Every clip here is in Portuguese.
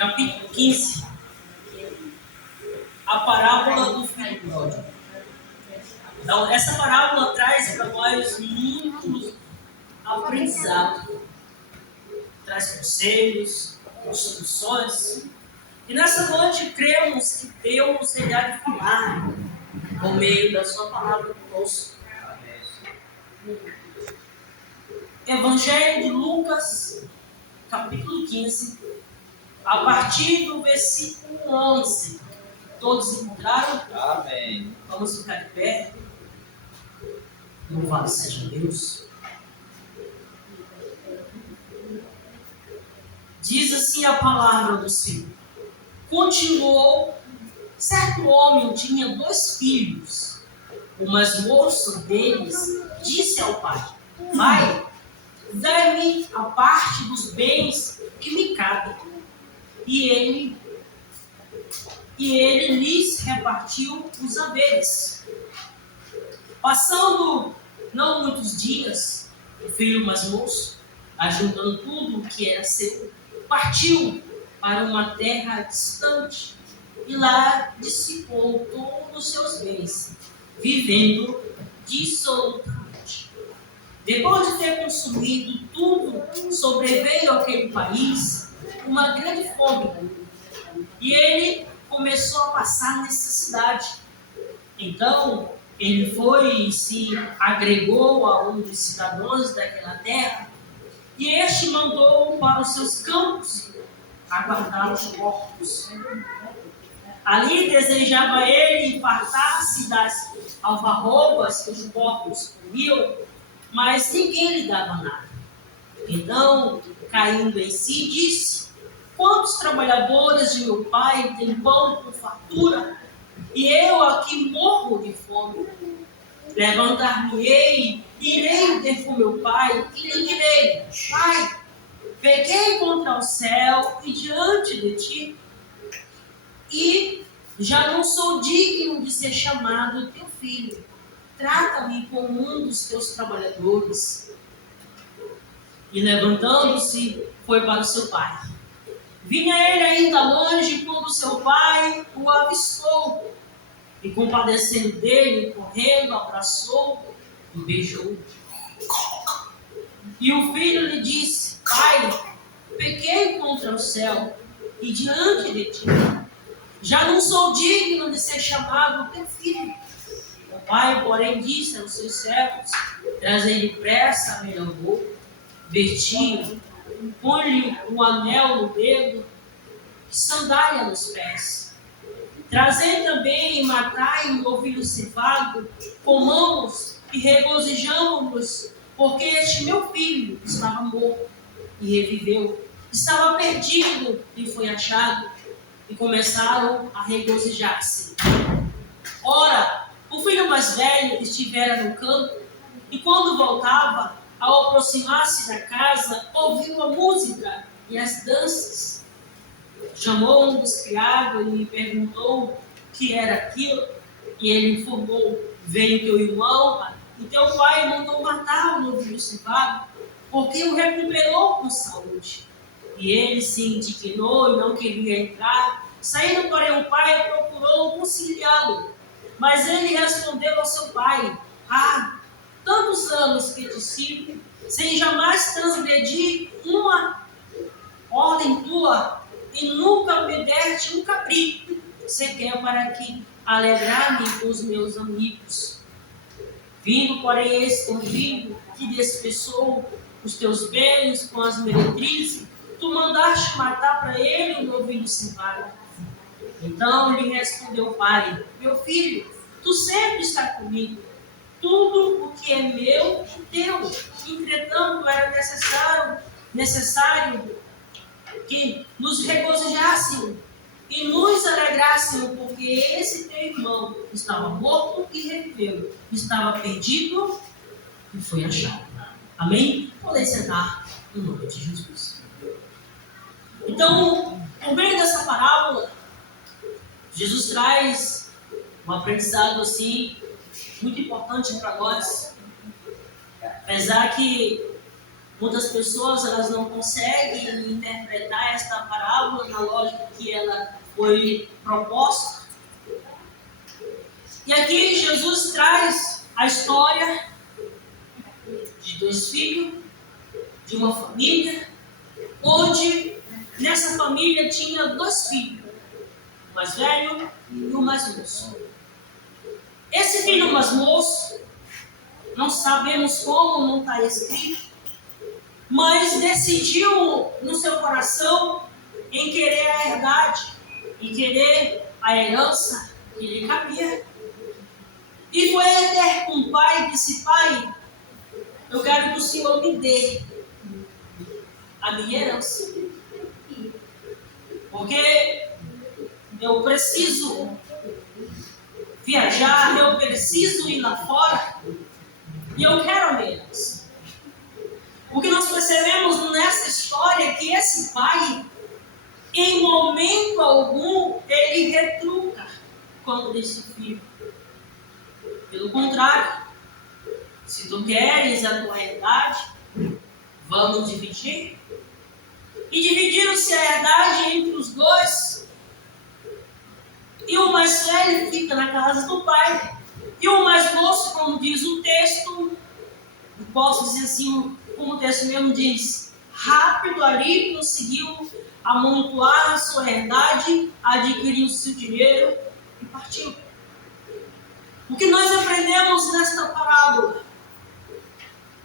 capítulo 15, a parábola do filho pródigo. Então, essa parábola traz para nós muitos aprendizados, traz conselhos, instruções. E nessa noite cremos que Deus há de falar por meio da sua palavra conosco. Evangelho de Lucas, capítulo 15, a partir do versículo 11. Todos encontraram? Amém. Vamos ficar de pé. Louvado seja Deus. Diz assim a palavra do Senhor. Continuou, certo homem tinha 2 filhos. O mais moço deles disse ao pai: Pai, dai-me a parte dos bens que me cabem. E ele lhes repartiu os haveres. Passando não muitos dias, o filho mais moço, ajuntando tudo o que era seu, partiu para uma terra distante e lá dissipou todos os seus bens, vivendo dissolutamente. Depois de ter consumido tudo, sobreveio àquele país uma grande fome e ele começou a passar necessidade. Então, ele foi e se agregou a um dos cidadãos daquela terra, e este mandou para os seus campos aguardar os porcos. Ali desejava ele fartar-se das alfarrobas que os porcos comiam, mas ninguém lhe dava nada. Então, caindo em si, disse: Quantos trabalhadores de meu pai têm pão com fartura, e eu aqui morro de fome? Levantar-me-ei, irei ter com meu pai, e lhe direi: Pai, pequei contra o céu e diante de ti, e já não sou digno de ser chamado teu filho. Trata-me como um dos teus trabalhadores. E levantando-se, foi para o seu pai. Vinha ele ainda longe quando seu pai o avistou, e compadecendo dele, correndo, abraçou e beijou. E o filho lhe disse: Pai, pequei contra o céu e diante de ti, já não sou digno de ser chamado teu filho. O pai, porém, disse aos seus servos: Trazei depressa a melhor roupa, vestiu, põe-lhe um anel no dedo e sandália nos pés. Trazei também e matai um novilho cevado, comamos e regozijamo-nos, porque este meu filho estava morto e reviveu, estava perdido e foi achado, e começaram a regozijar-se. Ora, o filho mais velho estivera no campo, e quando voltava, ao aproximar-se da casa, ouviu a música e as danças. Chamou um dos criados e lhe perguntou o que era aquilo, e ele informou: Veio teu irmão e teu pai mandou matar o novilho cevado, porque o recuperou com saúde. E ele se indignou e não queria entrar. Saindo, porém, o pai procurou conciliá-lo, mas ele respondeu ao seu pai: tantos anos que te sirvo, sem jamais transgredir uma ordem tua, e nunca me deste um cabrito, sequer para que alegrar-me com os meus amigos. Vindo, porém, esse teu filho, que despeçou os teus bens com as meretrizes, tu mandaste matar para ele o novilho cevado. Então lhe respondeu o pai: Meu filho, tu sempre está comigo, tudo o que é meu é teu. Entretanto, era necessário que nos regozijássemos e nos alegrássemos, porque esse teu irmão estava morto e reviveu, estava perdido e foi achado. Amém? Podem sentar no nome de Jesus. Então, por meio dessa parábola, Jesus traz um aprendizado muito importante para nós. Apesar que Muitas pessoas elas não conseguem interpretar esta parábola na lógica que ela foi proposta. E aqui Jesus traz a história de dois filhos, de uma família, onde nessa família tinha dois filhos, o mais velho e o mais moço. Esse filho mais moço, não sabemos como, não está escrito, mas decidiu no seu coração em querer a herdade, em querer a herança que lhe cabia. E foi até com o pai e disse: pai, eu quero que o Senhor me dê a minha herança, porque eu preciso viajar, eu preciso ir lá fora e eu quero a minha herança. O que nós percebemos nessa história é que esse pai, em momento algum, ele retruca quando desse filho. Pelo contrário, se tu queres a tua herdade, vamos dividir. E dividiram-se a herdade entre os dois. E o mais velho fica na casa do pai. E o mais moço, como diz o texto, eu posso dizer assim, como o texto mesmo diz, rápido ali conseguiu amontoar a sua herdade, adquiriu o seu dinheiro e partiu. O que nós aprendemos nesta parábola,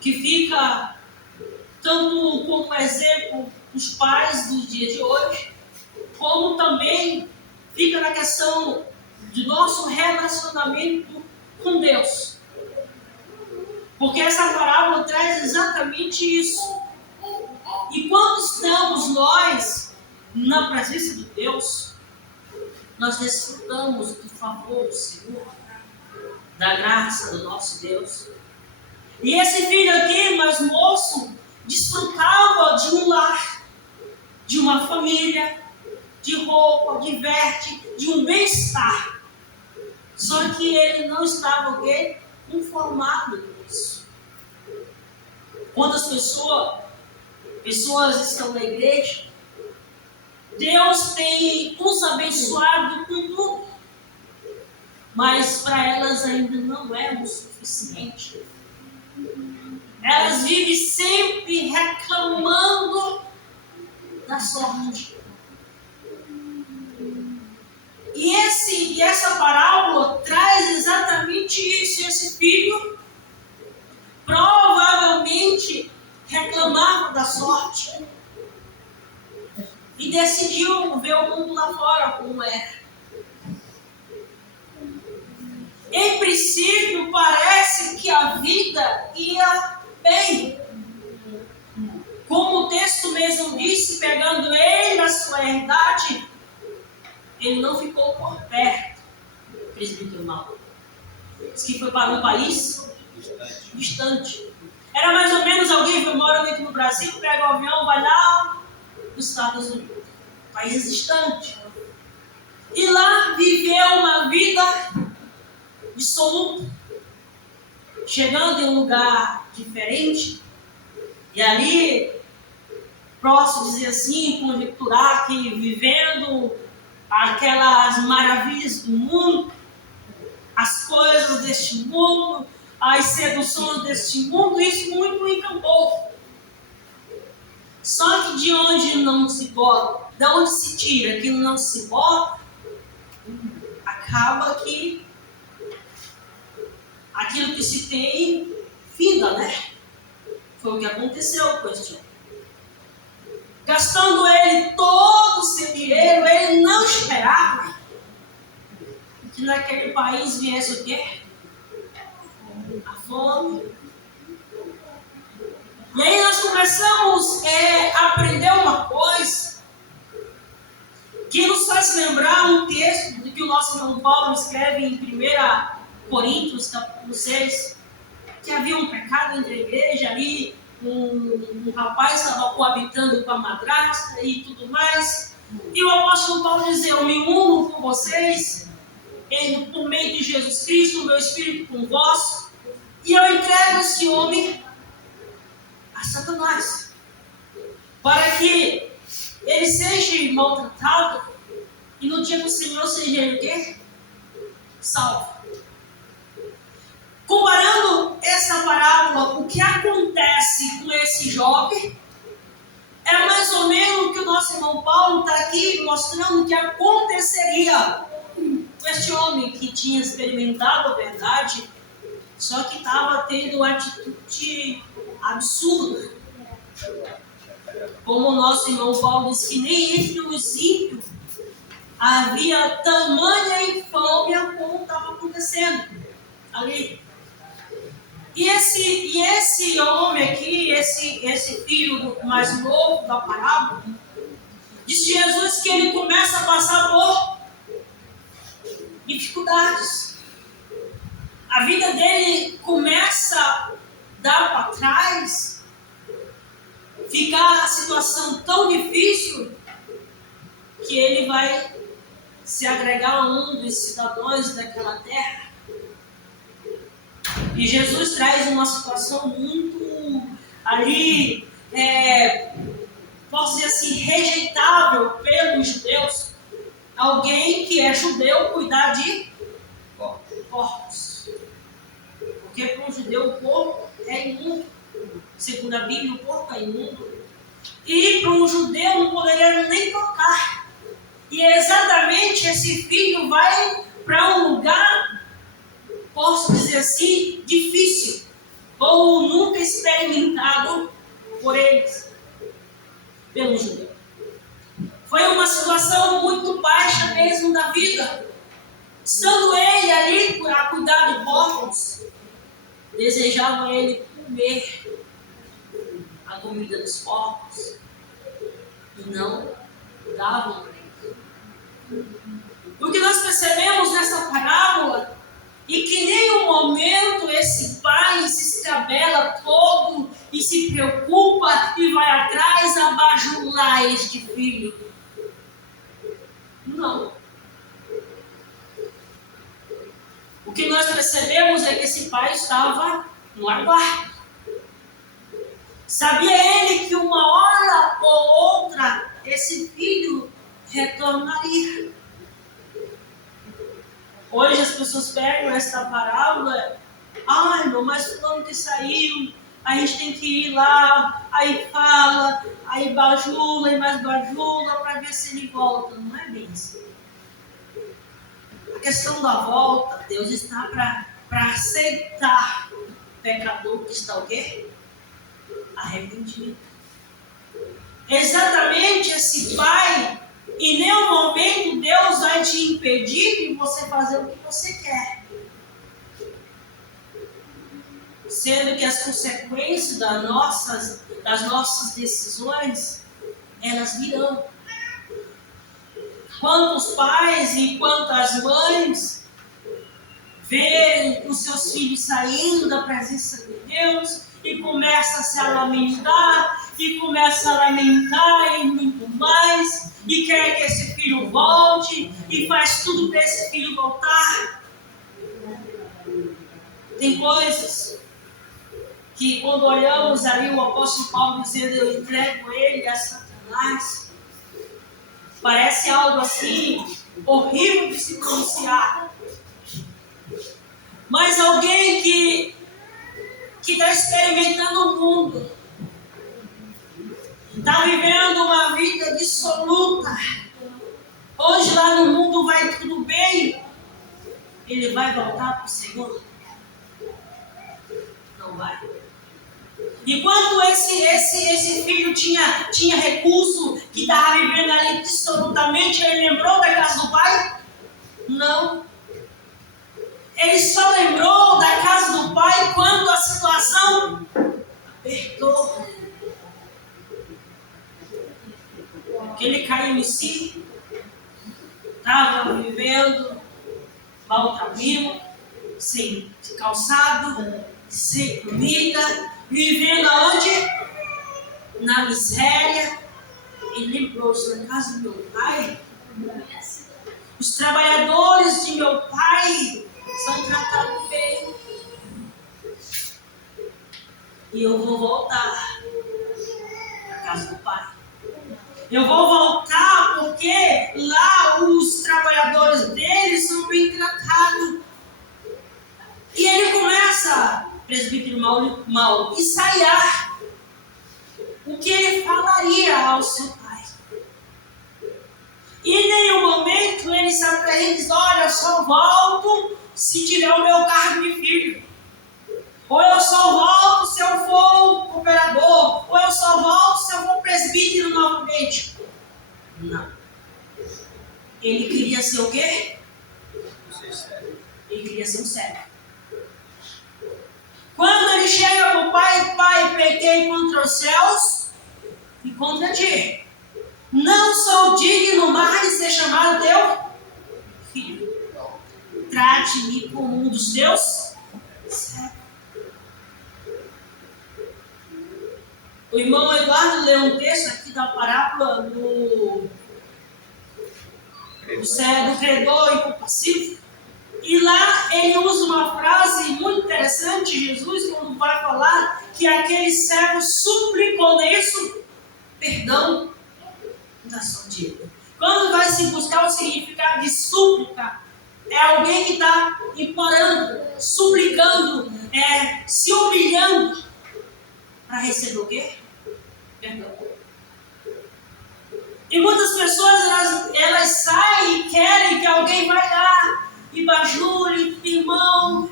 que fica tanto como exemplo os pais dos dias de hoje, como também fica na questão de nosso relacionamento com Deus. Porque essa parábola traz exatamente isso. E quando estamos nós na presença de Deus, nós desfrutamos do favor do Senhor, da graça do nosso Deus. E esse filho aqui, mais moço, desfrutava de um lar, de uma família, de roupa, de veste, de um bem-estar. Só que ele não estava conformado com isso. Quantas pessoas estão na igreja, Deus tem nos abençoado com tudo, mas para elas ainda não é o suficiente. Elas vivem sempre reclamando da sorte. E essa parábola traz exatamente isso. Esse filho provavelmente reclamava da sorte e decidiu ver o mundo lá fora como era. Em princípio, parece que a vida ia bem. Como o texto mesmo disse, pegando ele na sua herdade, ele não ficou por perto, presbítero Mauro. Diz que foi para um país distante. Era mais ou menos alguém que mora aqui no Brasil, pega o avião, vai lá nos Estados Unidos, país distante. E lá viveu uma vida dissoluta, chegando em um lugar diferente, e ali, posso dizer assim, conjecturar que vivendo aquelas maravilhas do mundo, as coisas deste mundo, as seduções deste mundo, isso muito encantou. Só que de onde não se bota, de onde se tira que não se bota, acaba que aquilo que se tem finda, né? Foi o que aconteceu com este homem. Gastando ele todo o seu dinheiro, ele não esperava que naquele país viesse o quê? A fome. E aí nós começamos a aprender uma coisa que nos faz lembrar um texto que o nosso irmão Paulo escreve em 1 Coríntios, capítulo 6, que havia um pecado entre a igreja ali, um rapaz estava coabitando com a madrasta e tudo mais, e o apóstolo Paulo dizia: eu me uno com vocês, por meio de Jesus Cristo, o meu espírito com vós, e eu entrego esse homem a Satanás, para que ele seja maltratado e no dia do Senhor seja ele o quê? Salvo. Comparando essa parábola, o que acontece com esse jovem é mais ou menos o que o nosso irmão Paulo está aqui mostrando que aconteceria com este homem que tinha experimentado a verdade, só que estava tendo uma atitude absurda. Como o nosso irmão Paulo disse que nem entre os ímpios havia tamanha infâmia como estava acontecendo ali. E esse homem aqui, esse filho mais novo da parábola, diz Jesus que ele começa a passar por dificuldades. A vida dele começa a dar para trás, ficar a situação tão difícil que ele vai se agregar a um dos cidadãos daquela terra. E Jesus traz uma situação muito ali, posso dizer assim, rejeitável pelos judeus. Alguém que é judeu cuidar de porcos. Porque para um judeu o porco é imundo. Segundo a Bíblia, o porco é imundo. E para um judeu não poderia nem tocar. E é exatamente esse filho vai para um lugar, posso dizer assim, difícil, ou nunca experimentado por eles, pelo judeu. Foi uma situação muito baixa mesmo da vida. Estando ele ali a cuidar de porcos, desejava ele comer a comida dos porcos e não davam para ele. O que nós percebemos nessa parábola e que em nenhum momento esse pai se escabela todo e se preocupa e vai atrás a bajular este filho. Não. O que nós percebemos é que esse pai estava no aguardo. Sabia ele que uma hora ou outra esse filho retornaria. Hoje as pessoas pegam esta parábola, irmão, mas fulano que saiu, a gente tem que ir lá, aí fala, aí bajula e mais bajula para ver se ele volta. Não é bem assim. A questão da volta, Deus está para aceitar o pecador que está o quê? Arrependido. Exatamente esse pai, em nenhum momento Deus vai te impedir de você fazer o que você quer. Sendo que as consequências das nossas decisões, elas virão. Quantos pais e quantas mães verem os seus filhos saindo da presença de Deus e começam a se lamentar, e começa a lamentar e muito mais, e quer que esse filho volte, e faz tudo para esse filho voltar. Tem coisas que quando olhamos ali o apóstolo Paulo dizendo, eu entrego ele a Satanás, parece algo assim, horrível de se pronunciar. Mas alguém que está experimentando o mundo, está vivendo uma vida dissoluta, hoje lá no mundo vai tudo bem, ele vai voltar para o Senhor? Não vai. Enquanto esse filho tinha recurso, que estava vivendo ali dissolutamente, ele lembrou da casa do pai? Não. Ele só lembrou da casa do pai quando a situação apertou. Que ele caiu em si, estava vivendo mau caminho, sem calçado, sem comida, vivendo aonde? Na miséria. Ele lembrou-se da casa do meu pai. Os trabalhadores de meu pai são tratados bem. E eu vou voltar. Eu vou voltar porque lá os trabalhadores dele são bem tratados. E ele começa, presbítero mal, ensaiar o que ele falaria ao seu pai. E em nenhum momento ele se apresenta e diz: olha, eu só volto se tiver o meu cargo de filho. Ou eu só volto se eu for operador. Ou eu só volto se eu for presbítero novamente. Não. Ele queria ser o quê? Ele queria ser um servo. Quando ele chega para o pai: pai, pequei contra os céus e contra ti. Não sou digno mais de ser chamado teu filho. Trate-me como um dos teus servos. O irmão Eduardo leu um texto aqui da parábola do credor incompassível. E lá ele usa uma frase muito interessante, Jesus, quando vai falar que aquele servo suplicou nisso perdão da sua dívida. Quando vai se buscar o significado de súplica, é alguém que está implorando, suplicando, se humilhando para receber o quê? Perdão. E muitas pessoas elas saem e querem que alguém vai lá e bajule: irmão,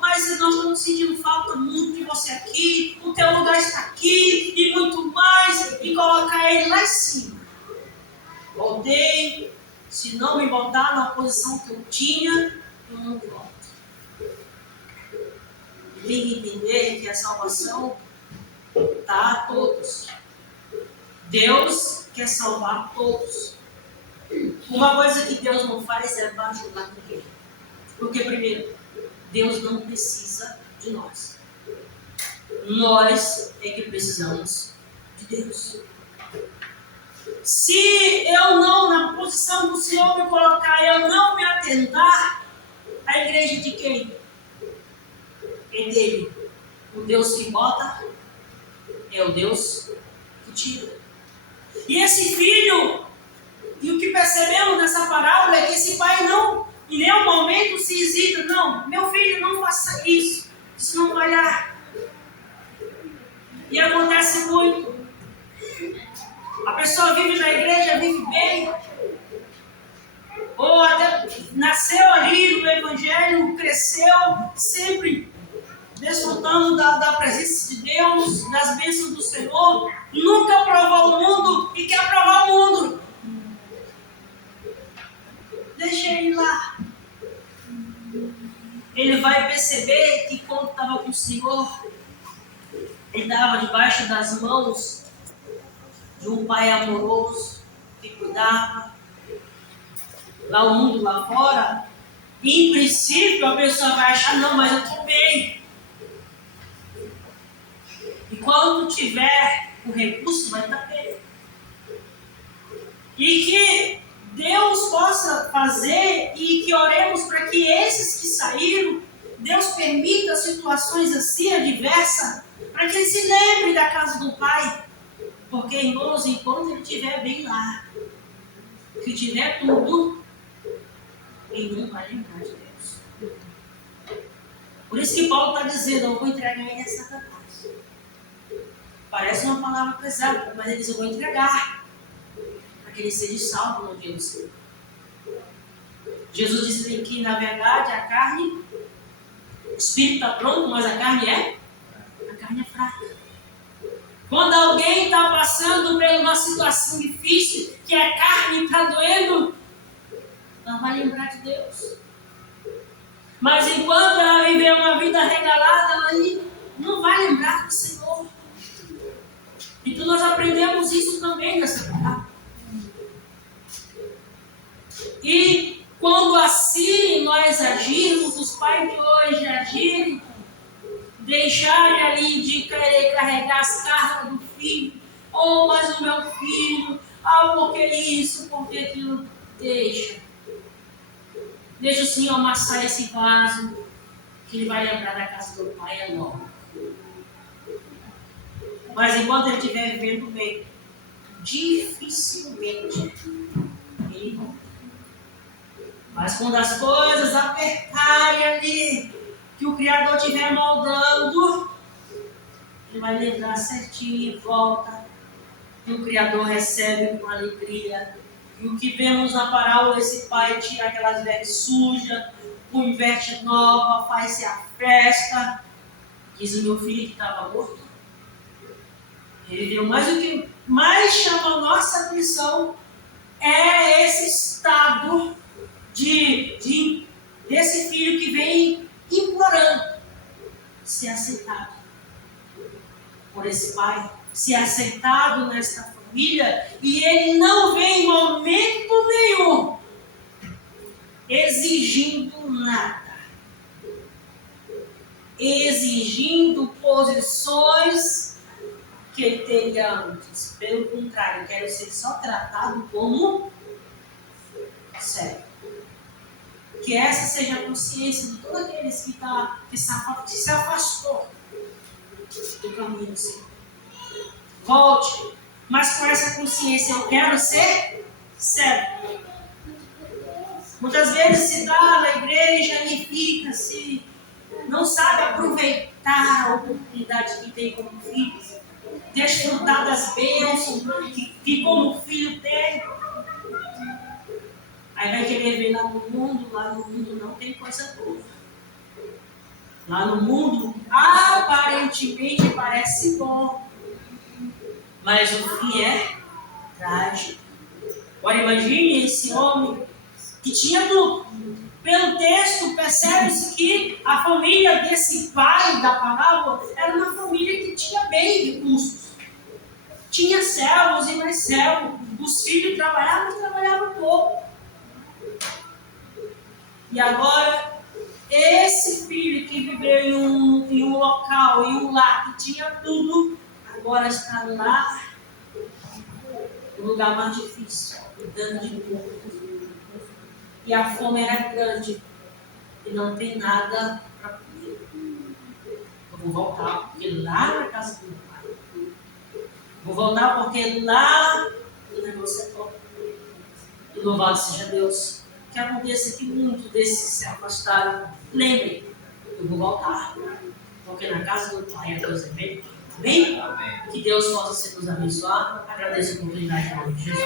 mas nós estamos sentindo falta muito de você aqui, o teu lugar está aqui, e muito mais, e colocar ele lá em cima. Voltei, se não me botar na posição que eu tinha, eu não volto. Tem que entender que a salvação está a todos. Deus quer salvar todos. Uma coisa que Deus não faz é bajular ninguém. Porque, primeiro, Deus não precisa de nós. Nós é que precisamos de Deus. Se eu não, na posição do Senhor me colocar, eu não me atentar, a igreja de quem? É dele. O Deus que bota é o Deus que tira. E esse filho, e o que percebemos nessa parábola é que esse pai não, em nenhum momento se hesita: não, meu filho, não faça isso, isso não vai dar. E acontece muito. A pessoa vive na igreja, vive bem, ou até nasceu ali no Evangelho, cresceu, sempre desfrutando da presença de Deus, das bênçãos do Senhor, nunca provou o mundo e quer provar o mundo. Deixa ele lá. Ele vai perceber que quando estava com o Senhor, ele estava debaixo das mãos de um pai amoroso que cuidava. Lá o mundo lá fora, em princípio a pessoa vai achar: não, mas eu estou bem. E quando tiver o recurso, vai estar bem. E que Deus possa fazer, e que oremos para que esses que saíram, Deus permita situações assim adversas, para que eles se lembrem da casa do Pai. Porque, irmãos, enquanto ele estiver bem lá, que tiver tudo, ele não vai lembrar de Deus. Por isso que Paulo está dizendo: eu vou entregar ele a Satanás. Parece uma palavra pesada, mas ele diz: eu vou entregar, para que ele seja salvo no dia do Senhor. Jesus disse que, na verdade, a carne, o espírito está pronto, mas a carne é fraca. Quando alguém está passando por uma situação difícil, que a carne está doendo, ela vai lembrar de Deus. Mas enquanto ela viver uma vida regalada, ela não vai lembrar do Senhor. Então nós aprendemos isso também nessa palavra. E quando assim nós agirmos, os pais de hoje agirem, deixarem ali de querer carregar as cargas do filho: mas o meu filho, porque isso, porque aquilo. Deixa o Senhor amassar esse vaso, que ele vai lembrar da casa do Pai, é logo. Mas enquanto ele estiver vivendo bem, dificilmente ele volta. Mas quando as coisas apertarem ali, que o Criador estiver moldando, ele vai lembrar certinho e volta. E o Criador recebe com alegria. E o que vemos na parábola, esse pai tira aquelas vestes sujas, põe veste nova, faz-se a festa. Diz o meu filho que estava morto. Ele deu. Mas o que mais chama a nossa atenção é esse estado desse filho que vem implorando ser aceitado por esse pai, ser aceitado nesta família, e ele não vem em momento nenhum exigindo nada, exigindo posições que ele teria antes. Pelo contrário, eu quero ser só tratado como servo. Que essa seja a consciência de todos aqueles que se afastou do caminho do Senhor. Volte, mas com essa consciência, eu quero ser servo. Muitas vezes se dá na igreja e fica-se, não sabe aproveitar a oportunidade que tem como filho, desfrutar das bênçãos que como filho tem. Aí vai querer ver lá no mundo não tem coisa boa. Lá no mundo, aparentemente parece bom, mas o fim é trágico. Agora imagine esse homem que tinha tudo. Pelo texto, percebe-se que a família desse pai da parábola era uma família que tinha bem recursos. Tinha servos e mais servos. Os filhos trabalhavam, mas trabalhavam pouco. E agora, esse filho que viveu em um local, em um lar que tinha tudo, agora está lá, no lugar mais difícil, cuidando de pouco. E a fome era grande, e não tem nada para comer. Eu vou voltar, porque lá na casa do meu pai. Vou voltar porque lá o negócio é top. E louvado seja Deus. Que aconteça que muitos desses se afastaram. Lembrem, eu vou voltar. Porque na casa do Pai a Deus é bem. Amém? Que Deus possa nos abençoar. Agradeço a oportunidade em nome de Jesus.